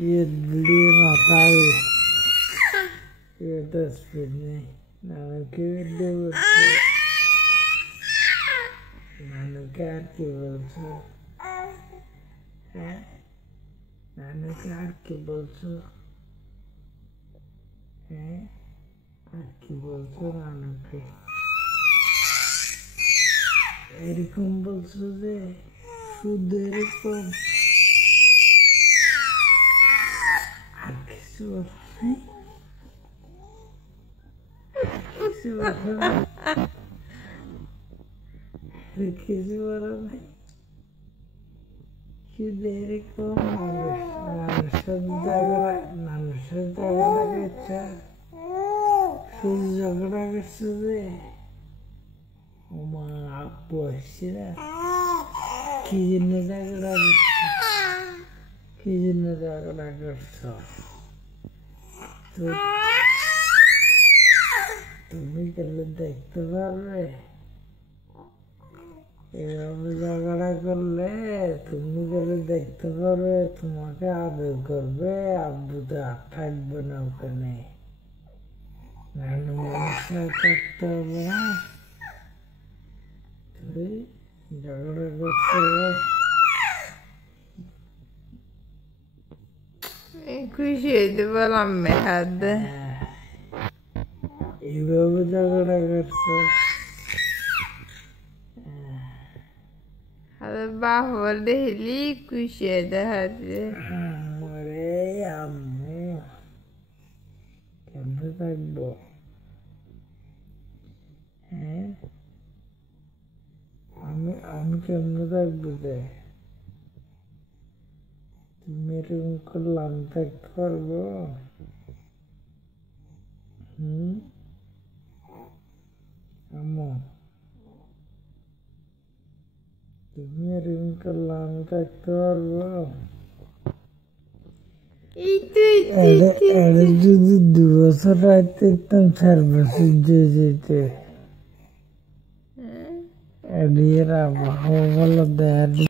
ये वीडियो में बताओ ये तस्वीर नहीं नाना की वीडियो बोलते नाना क्या की बोलते हैं नाना क्या की बोलते हैं की बोलते नाना के এরকম বলছো যে শুধু এরকম আর কিছু নাই কিছু বলো নাই শুধু এরকম মানুষের ঝগড়া করছে শুধু ঝগড়া করছে যে মা আব্বু আসছে না কি জন্য ঝগড়া করছো কি জন্য ঝগড়া করছো তুমি গেলে দেখতে পারবে এভাবে ঝগড়া করলে তুমি গেলে দেখতে পারবে তোমাকে আদর করবে আব্বু তো আর থাকবে না ওখানে নানু মানুষের থাকতে হবে না ঝগড়া করতে হবে খুশি হইতে পারলাম হাত এইভাবে ঝগড়া করছে বাবা দেখলি খুশি হইতে হাতে আরে আম্মু কেমনে থাকবো হ্যাঁ আমি কেমনে থাকবো যে তুমি এরকম করলে আমি থাকতে পারবো আম্মু তুমি এরকম করলে আমি থাকতে পারবো যদি 2 বছর রাখতে দিতাম 4 বছর যেতে এর আবহাওয়া ভালো দেয়